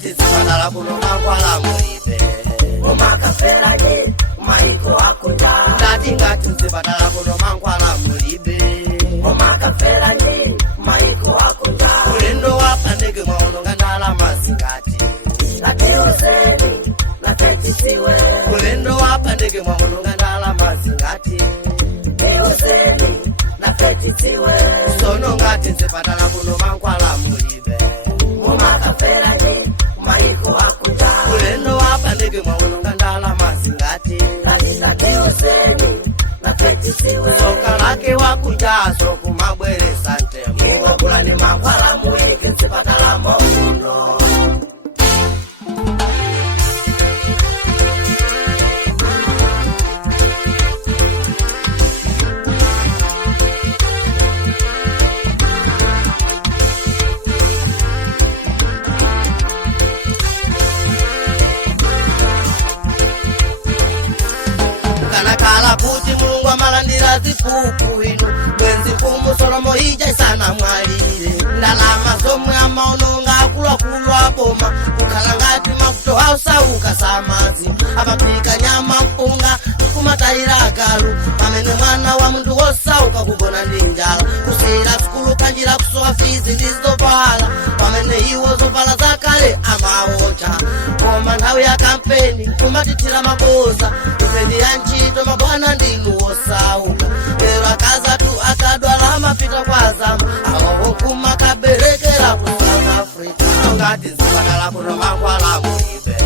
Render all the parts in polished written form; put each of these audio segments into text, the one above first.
ngati zipatala kuno mankhwala mulibe. Mumakafera ndi maiko akunja. Ngati zipatala kuno mankhwala mulibe. Mumakafera ndi maiko akunja. Ulendo wapandeke mwaononga ndalama zingati. Natiuseni nakachisiwe. Ulendo wapandeke mwaononga ndalama zingati. Tiuseni nakachisiwe. Sono ngati zipatala kuno mankhwala mulibe. Mumakafera ndi maiko akunja. Ulendo wapandeke mwaononga ndalama zingati. Natiuseni nakachisiwe. Soka lake wakunjaso kumabweresa ntemo. Wakula ni mankhwala muike zipatala mokuno. Kala kuti mulungu amalandira zipupu ino. Bwenzi mfumu Solomo ija sana mwalire. Ndalama zomwe amaononga akuluakulu aboma. Kukhala ngati mafuto ausauka samazi. Amapika nyama mpunga nkumatayira agalu. Pamene mwana wa munthu wosauka kugona ndi njala. Kusiyira sukulu kanjira kusowa fizi ndi zovala. Pamene iwo zovala zakale amaocha. Koma nthawi ya kampeni kumatithira maboza. Ipendi ya ntchito mabwana ndinu wosauka. Lero akazatu akadwala amapita kwa zama. Awo nkuma kaberekera ku South Africa. Ngati zipatala kuno mankhwala mulibe.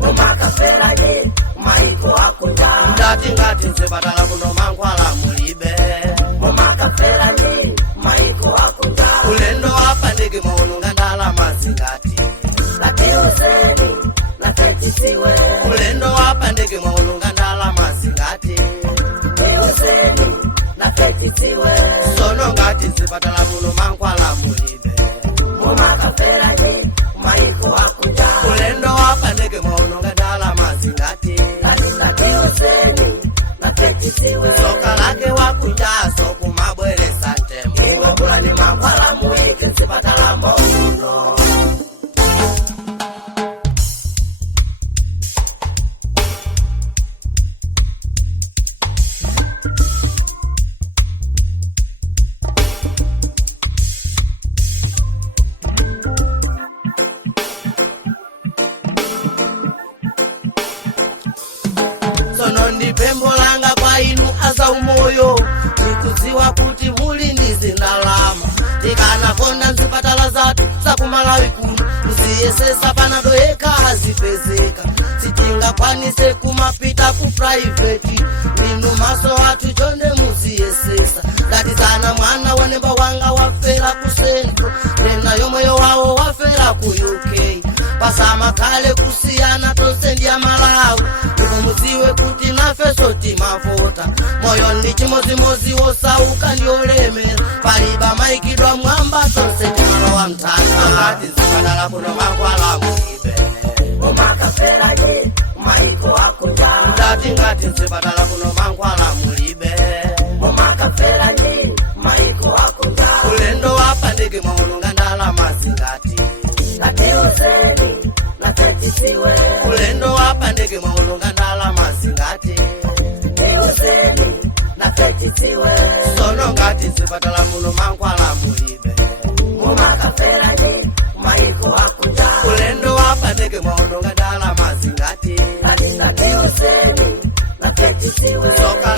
Mumakafera ndi maiko akunja. Ngati zipatala kuno mankhwala mulibe. Mumakafera ndi maiko akunja. Ulendo wapandeke mwaononga ndalama zingati. Natiuseni nakachisiwe. Ulendo wapandeke mwaononga ndalama zingati. Tiuseni nakachisiwe. Sono ngati zipatala kuno mankhwala mulibe. Mumakafera ndi maiko akunja. Ulendo wapandeke mwaononga ndalama zingati. Natiuseni nakachisiwe. Soka lake wakunjaso kumabweresa ntemo. Wakula ni mankhwala muike zipatala mokuno. Sono ndi pembo langa kwa inu aza umoyo. Tikudziwa kuti muli ndi zindalama. Tikanakonda mzipatala zathu zakumalawi kuno. Muziyesesa panado yekha azipezeka. Sitingakwanise kumapita ku private. Inu maso athu chonde muziyesesa. Ndatizana mwana wanemba wanga wafera ku Central. Nena yomweyo wawo wafera ku UK. Pasama kale kusiyana tonse ndi Malawi. Muziwe kuti nafeso timavota. Moyo ndi chimozimozi wosauka ndi olemera. Paliba maikidwa mwamba tonse timalowa mtanda. Ngati zipatala kuno mankhwala mulibe. Mumakafera ndi maiko akunja. Ngati zipatala kuno mankhwala mulibe. Mumakafera ndi maiko akunja. Ulendo wapandeke mwaononga ndalama zingati. Natiuseni nakachisiwe. Ulendo wapandeke mwaononga ndalama zingati. Tiuseni nakachisiwe. Sono ngati zipatala muno mankhwala mulibe. Mumakafera ndi maiko akunja. Ulendo wapandeke mwaononga ndalama zingati. Natiuseni nakachisiwe. Soka